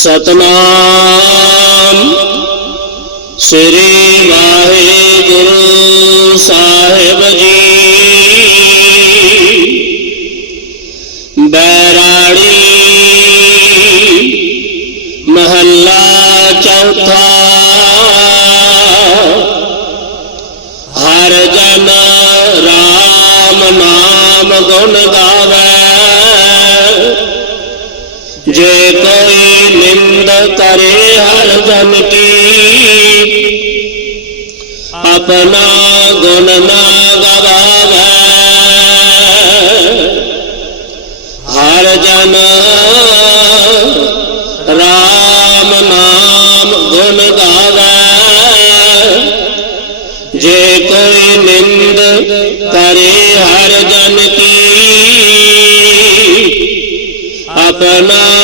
सतनाम। श्री वाहे गुरु साहेब जी। बैराड़ी, महल्ला चौथा। हर जन राम नाम गुण गावै। करे हर जन की। अपना गुण ना गवाव हर जन राम नाम गुण गावे। जे कोई निंद करे हर जन की। अपना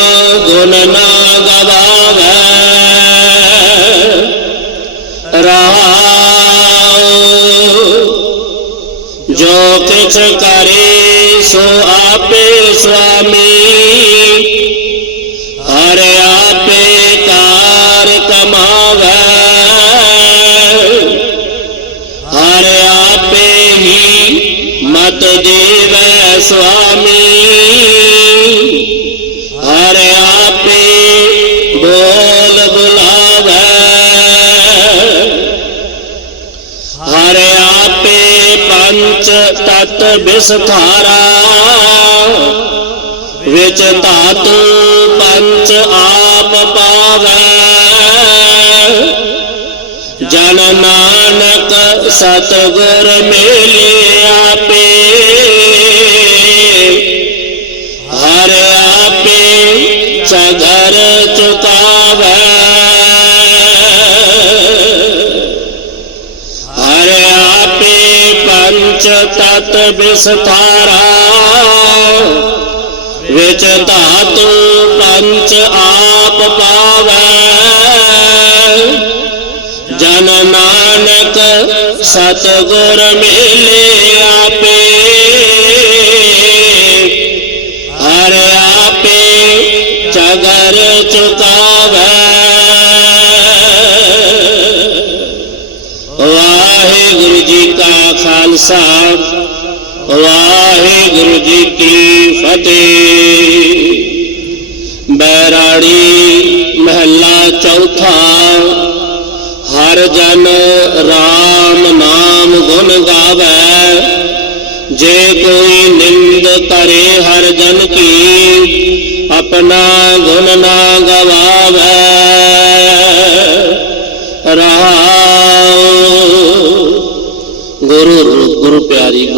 किछ करे सो आपे स्वामी। हर आपे तार कमाव। हर आपे ही मत देव स्वामी। हर आपे बोल बुलाव। हर ਪੰਚ ਤਤ ਵਿਸਥਾਰਾ ਵਿੱਚ ਧਾਤੂ ਪੰਚ ਆਪ ਪਾਵੇ ਜਨ ਨਾਨਕ ਸਤਗੁਰ ਮਿਲੇ ਆਪੇ ਹਰ ਆਪੇ ਚਗਰ ਚੁਕਾਵੇ तत विस्तारा विचता धातु पंच आप पाव जन नानक सतगुर मिले आपे हर आपे चगर चुका ਖਾਲਸਾ ਵਾਹਿਗੁਰੂ ਜੀ ਕੀ ਫਤਿਹ। ਬੈਰਾੜੀ ਮਹੱਲਾ ਚੌਥਾ, ਹਰ ਜਨ ਰਾਮ ਨਾਮ ਗੁਣ ਗਾਵੇ। ਜੇ ਕੋਈ ਨਿੰਦ ਕਰੇ ਹਰ ਜਨ ਕੀ, ਆਪਣਾ ਗੁਣ ਨਾ ਗਵਾਵੇ। ਰਹਾਉ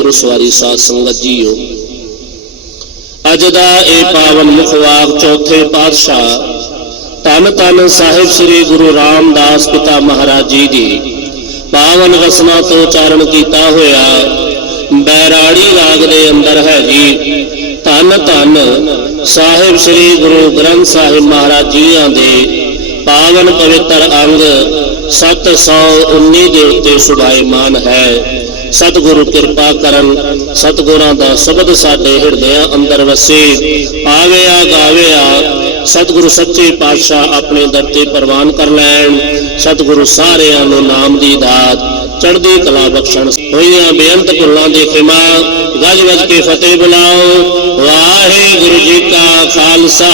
ਪਿਆਰੀ ਸਵਾਰੀ ਸਾਧ ਸੰਗਤ ਜੀਓ। ਅੱਜ ਦਾ ਇਹ ਪਾਵਨ ਮੁਖਵਾਕ ਚੌਥੇ ਪਾਤਸ਼ਾਹ ਧੰਨ ਧੰਨ ਸਾਹਿਬ ਸ੍ਰੀ ਗੁਰੂ ਰਾਮਦਾਸ ਪਿਤਾ ਮਹਾਰਾਜ ਜੀ ਦੀ ਪਾਵਨ ਰਸਨਾ ਤੋਂ ਉਚਾਰਨ ਕੀਤਾ ਹੋਇਆ ਬੈਰਾੜੀ ਰਾਗ ਦੇ ਅੰਦਰ ਹੈ ਜੀ। ਧੰਨ ਧੰਨ ਸਾਹਿਬ ਸ੍ਰੀ ਗੁਰੂ ਗ੍ਰੰਥ ਸਾਹਿਬ ਮਹਾਰਾਜ ਜੀਆਂ ਦੇ ਪਾਵਨ ਪਵਿੱਤਰ ਅੰਗ 719 ਦੇ ਉੱਤੇ ਸੁਭਾਇਮਾਨ ਹੈ। ਸਤਿਗੁਰੂ ਕਿਰਪਾ ਕਰਨ, ਸਤਿਗੁਰਾਂ ਦਾ ਸ਼ਬਦ ਸਾਡੇ ਹਿਰਦਿਆਂ ਅੰਦਰ ਵਸੇ। ਆਵਿਆ ਗਾਵਿਆ ਸਤਿਗੁਰੂ ਸੱਚੇ ਪਾਤਸ਼ਾਹ ਆਪਣੇ ਦਰ ਤੇ ਪ੍ਰਵਾਨ ਕਰ ਲੈਣ। ਸਤਿਗੁਰੂ ਸਾਰਿਆਂ ਨੂੰ ਨਾਮ ਦੀ ਦਾਤ, ਚੜ੍ਹਦੀ ਕਲਾ ਬਖਸ਼ਣ। ਹੋਈਆਂ ਬੇਅੰਤ ਭੁੱਲਾਂ ਦੇ ਖਿਮਾ, ਗੱਜ ਵੱਜ ਕੇ ਫਤਿਹ ਬੁਲਾਓ। ਵਾਹਿਗੁਰੂ ਜੀ ਕਾ ਖਾਲਸਾ,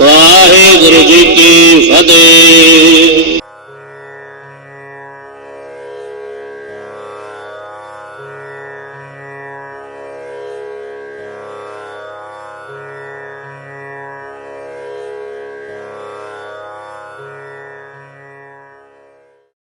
ਵਾਹਿਗੁਰੂ ਜੀ ਕੀ ਫਤਿਹ।